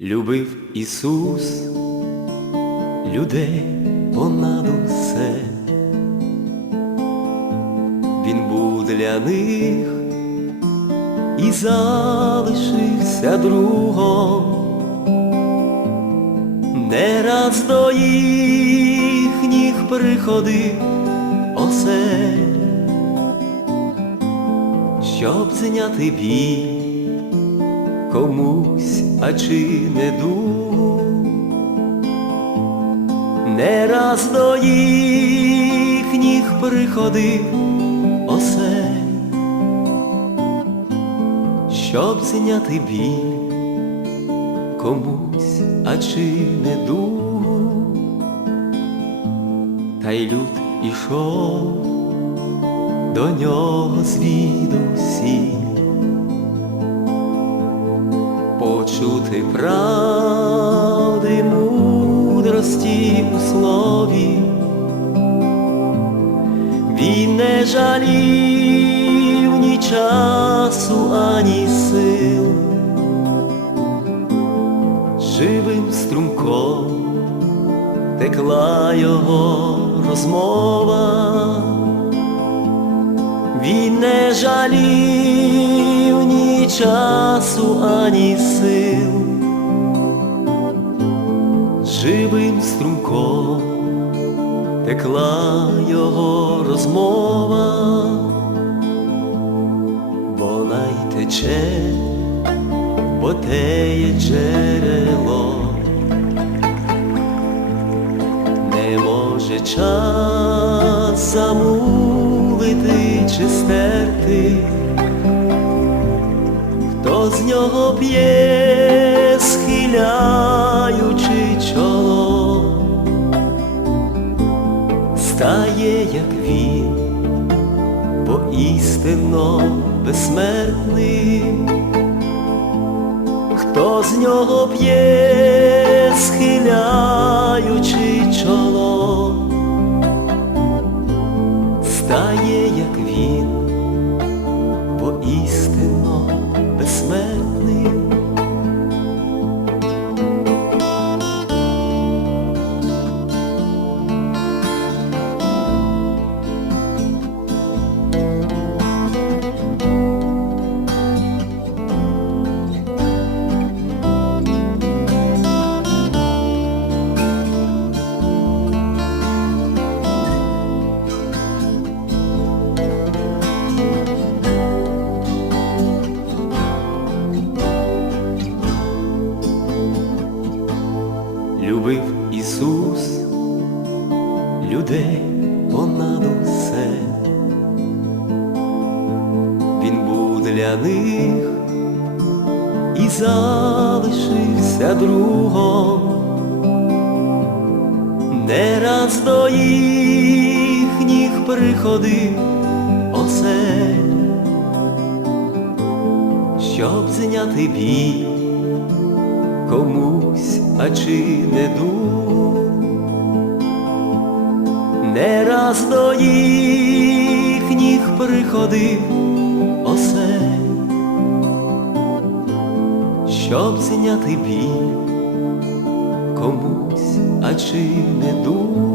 Любив Ісус людей понад усе. Він був для них і залишився другом. Не раз до їхніх приходив осель, щоб зняти біль комусь, а чи не дух. Не раз до їхніх приходив осель, щоб зняти біль комусь, а чи не дух. Та й люд ішов до нього звідусіль почути правди мудрості у слові. Він не жалів ні часу, ані сил, живим струмком текла його розмова. Він не жалів часу, ані сил, живим струмком текла його розмова, вона й тече, бо теє джерело, не може час замулити чи стерти, з нього п'є, схиляючи чоло, стає, як він, бо істинно безсмертним, хто з нього п'є, схиляючи чоло, Любив Ісус людей понад усе. Він був для них і залишився другом. Не раз до їхніх приходив осель, щоб зняти біль комусь, а чи не дух. Не раз до їхніх приходив осе, щоб зняти біль комусь, а чи не дух.